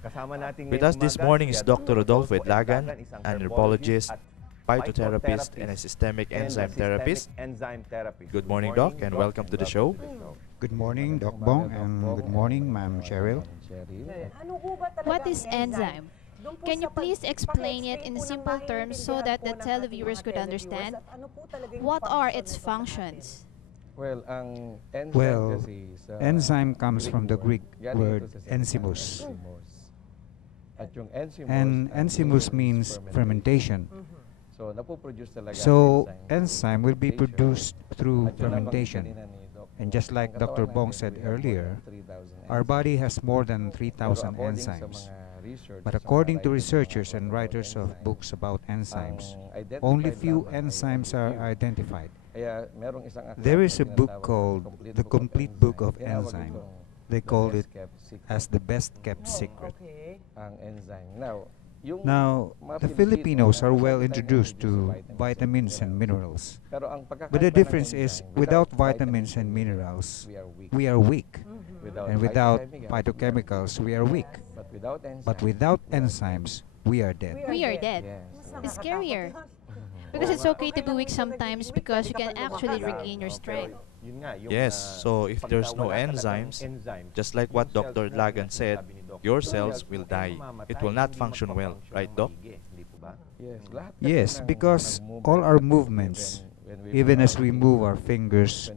With us this morning is Dr. Rodolfo Edlagan, an herbologist, phytotherapist, and a systemic enzyme therapist. Good morning, Doc, and welcome to the show. Good morning, Doc Bong, and good morning, Ma'am Cheryl. What is enzyme? Can you please explain it in simple terms so that the televiewers could understand? What are its functions? Well, enzyme comes from the Greek word enzymus. And enzymus means fermentation. So, enzyme will be produced through fermentation. And just like Dr. Bong said earlier, our body has more than 3,000 enzymes. But according to researchers and writers of books about enzymes, only few enzymes are identified. There is a book called The Complete Book of Enzyme. They call it as the best kept secret. Now, the Filipinos are well introduced to vitamins and minerals. But the difference is, without vitamins and minerals, we are weak. And without phytochemicals, we are weak. But without enzymes, we are dead. We are dead. It's scarier. Because it's okay to be weak sometimes because you can actually regain your strength. Yes, so if there's no enzymes, just like what Dr. Edlagan said, your cells will die. It will not function well, right, Doc? Yes, because all our movements, even as we move our fingers,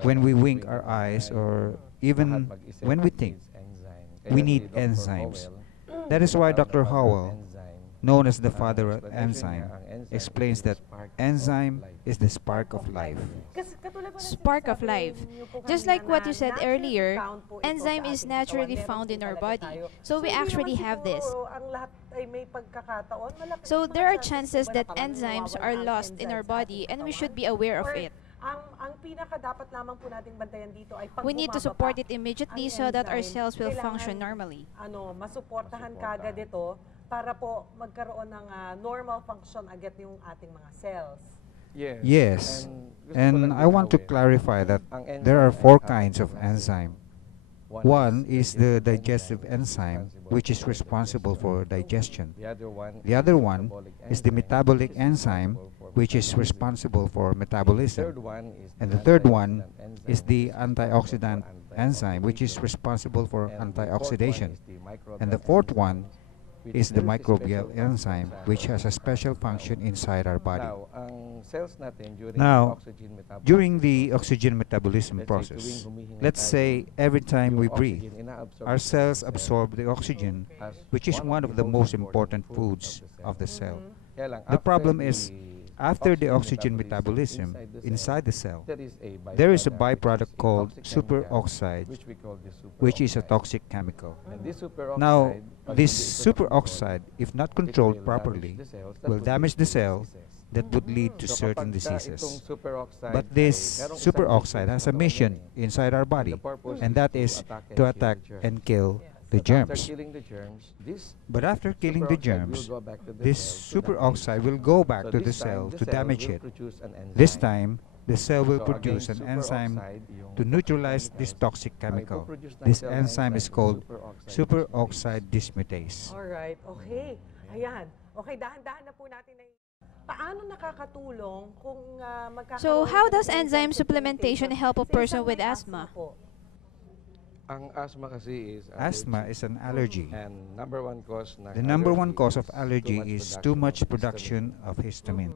when we wink our eyes, or even when we think, we need enzymes. That is why Dr. Howell, known as the father of enzyme, explains that enzyme is the spark of life. Spark of life. Just like what you said earlier, enzyme is naturally found in our body. So we actually have this. So there are chances that enzymes are lost in our body and we should be aware of it. We need to support it immediately so that our cells will function normally. Masuportahan kagad ito para po magkaroon ng normal function agad yung ating mga cells. Yes, and I want to clarify that there are four kinds of enzyme. One is the digestive enzyme, which is responsible for digestion. The other one is the metabolic enzyme, which is responsible for metabolism. And the third one is the antioxidant enzyme, which is responsible for antioxidation. And the fourth one is the microbial enzyme, which has a special function inside our body. Now, during the oxygen metabolism process, let's say every time we breathe, our cells absorb the oxygen, which is one of the most important foods of the cell. The problem is, after the oxygen metabolism inside the cell, there is a byproduct called superoxide, which is a toxic chemical. Now, this superoxide, if not controlled properly, will damage the cell that would lead to certain diseases. But this superoxide has a mission inside our body, and that is to attack and kill the germs. But after killing the germs, this superoxide will go back to the cell to damage it. This time, the cell will produce an enzyme to neutralize this toxic chemical. This enzyme is called superoxide dismutase. Alright, okay. Ayan. Okay, dahan-dahan na po natin na paano nakakatulong kung magkakaroon. So how does enzyme supplementation help a person with asthma? Asthma is an allergy. And the number one cause of allergy is too much production of histamine.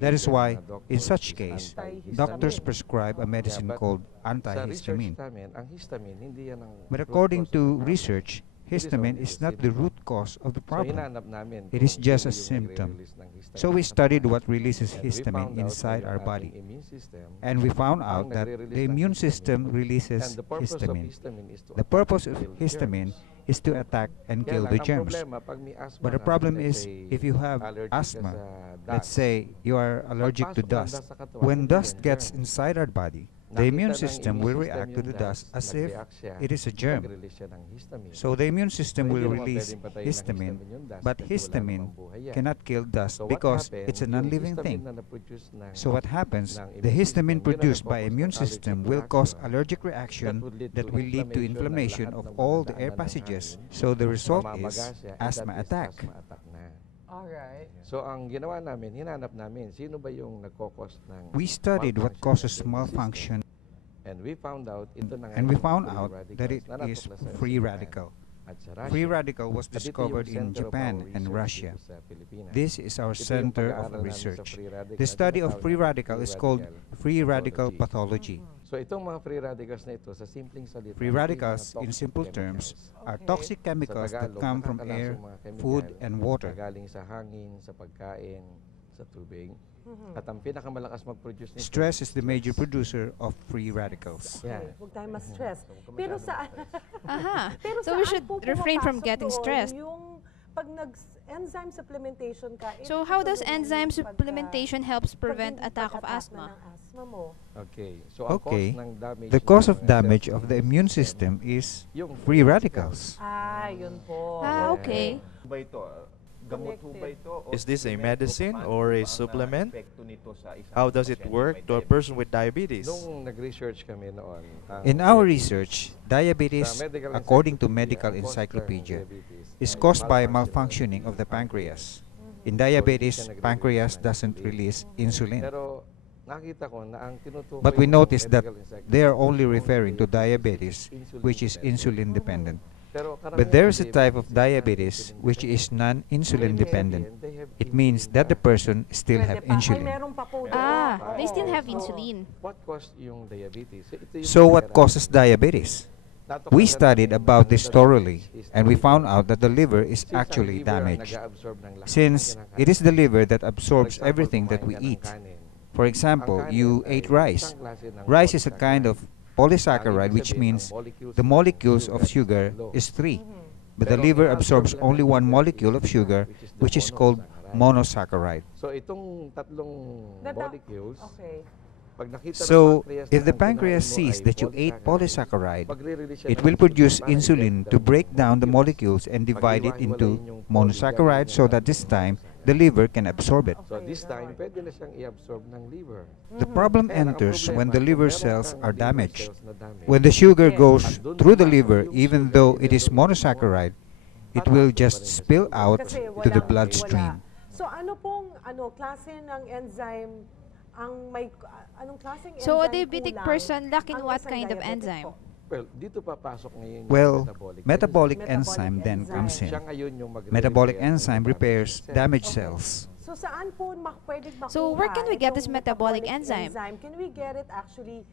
That is why, in such case, doctors prescribe a medicine called antihistamine. But according to research, histamine is not the root cause of the problem. It is just a symptom. So we studied what releases histamine inside our body. And we found out that the immune system releases histamine. The purpose of histamine is to attack and kill the germs. But the problem is, if you have asthma, let's say you are allergic to dust, when dust gets inside our body, The immune system will react to the dust as if it is a germ. So the immune system will release histamine, but histamine cannot kill dust because it's a non-living thing. So what happens? The histamine produced by immune system will cause allergic reaction that will lead to inflammation of all the air passages. So the result is asthma attack. Alright. So ang ginawa namin, hinanap namin sino ba yung nagkokos ng We studied what causes malfunction, and we found out ito na nga and we yung found free out that it radicals na is natuklasan sa free Japan radical. at sa Russia. Free radical was At ito yung discovered in center of Japan our and research Russia. dito sa Pilipinas. This is our Ito yung center pag-aaral of namin sa research. free radical. The study of Tinatawag free namin radical free is called radical free radical pathology. pathology. So itong mga free radicals na ito sa simpleng salita, Free ito yung mga radicals, in toxic simple chemicals. terms, are Okay. toxic Sa chemicals that Tagalog, come from nakakalasong air, mga chemical food, and water. na galing sa hangin, sa pagkain, sa tubig. Mhm. At ang pinakamalakas mag-produce nito, Stress is the major producer of free radicals. Yeah. Okay, huwag tayong ma-stress. Pero sa Aha. pero So we saan should po refrain from pumapasok getting doon stressed. Yung pag nag-enzyme supplementation ka, So how does tutulungan enzyme yung supplementation helps pag prevent hindi attack of pag-attack asthma? na ng asthma mo? Okay. So ang Okay. cause ng damage The cause ng of mga damage cells of ng the immune system is free radicals. Yun po. Ah, okay. Ba ito? Gamot ho ba ito? O Is this a supplemento? medicine Paano or a ba ang supplement? epekto nito sa isang How does it pasyente work may to a diabetes? person with diabetes? Nung nag-research kami noon, ang In our diabetes, research, sa diabetes, medical according to encyclopedia, medical ang cause ng encyclopedia, diabetes is ay caused by malfunctioning malfunctioning of the pancreas. In So, diabetes, hindi siya pancreas nagre-release ng doesn't insulin. release insulin. Pero nakita ko na ang tinutukoy But we ng noticed that medical encyclopedia they are only yung referring to diabetes diabetes, which is insulin dependent. Pero But there is a karamihan type of diabetes diabetes which is non-insulin dependent. They have It means that the person still Pwede have pa. Ay, insulin. meron pa po doon. Ah, they still have Oo. insulin. What caused yung diabetes? Ito yung So what pera. causes diabetes? Natuklasan We studied namin about na this the thoroughly, diabetes is and we the found liver. out that the liver is Since ang actually liver ang damaged, nag-a-absorb ng lahat ng since it is the kinakain. liver that For absorbs example, everything that we kumain ka ng eat. kanin. For Ang example, kanin you ay ate rice. isang klase ng Rice is a polysaccharide. kind of Ang polysaccharide, ibig which sabihin, means ang the molecules of sugar low. is 3. Mhm. But the Pero liver ang absorbs absorb only lang ng one liver molecule of is sugar, the which is called monosaccharide. So itong tatlong molecules, Okay. pag nakita ng So, pancreas if na the ang pancreas kinain mo sees ay that you ate polysaccharide, polysaccharide, magre-release siya it ng will produce para insulin i-break to down break down the molecules. molecules and divide it into Pag-iwa-hiwalayin yung monosaccharide so that this time the liver can absorb it. So this time, pwede na siyang i-absorb ng liver. The problem Kaya lang, ang enters when problema, the kung liver meron cells kang are liver damaged. cells na damaged, When the sugar Yes. goes andun through the pa, liver, yung even sugar, though it even is though monosaccharide, it tataas will pa just rin siya sa spill dugo. out Kasi to the walang- bloodstream. wala. So ano pong klase ng enzyme ang may anong klaseng enzyme So a diabetic kulang person lacking ang what isang kind of diabetic enzyme? po? Well, dito papasok ngayon yung Well, metabolic metabolic enzyme. enzyme then enzyme. comes in. Siya ngayon yung Metabolic magre-repair ng enzyme damaged repairs cells. damaged Okay. cells. So saan po pwedeng makuha So where can we get this itong metabolic enzyme? Can we get it actually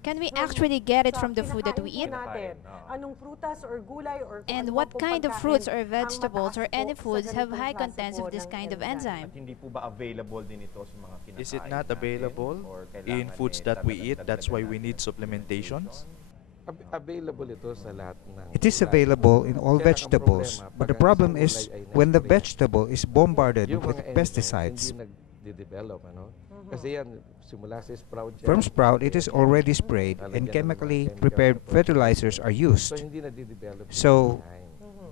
Can we from- actually get it sa from the food that we kinakain eat? po natin? Oo. Anong prutas or gulay or kung And ano what man pong kind of pagkain fruits or ang vegetables or mataas any po sa foods have ganitong high klase contents po of this ng kind of At enzyme? hindi po ba available din ito sa mga kinakain Is it not natin? available Or in kailangan foods eh, that we eat? dadagdagan That's why we natin need ng supplementations? Available ito sa lahat ng It is gulay. available in all Kaya ang vegetables, problema, but the pag ang problem isang is gulay ay when the na-spray, vegetable is bombarded yung with mga enzymes pesticides. hindi nagde-develop, ano? Kasi yan, simula sa sprout yan. From sprout, it is already sprayed and chemically prepared fertilizers are So used. hindi na-develop. So,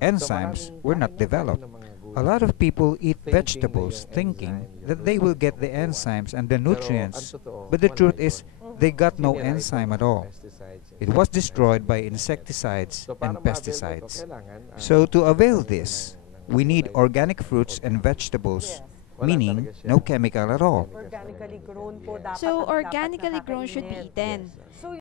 enzymes were not developed. A lot of people eat vegetables thinking that they will get the enzymes and the nutrients, but the truth is they got no enzyme at all. It was destroyed by insecticides and pesticides. So to avail this, we need organic fruits and vegetables, meaning no chemical at all. organically grown po dapat So at dapat organically grown should be nakakainin. eaten. So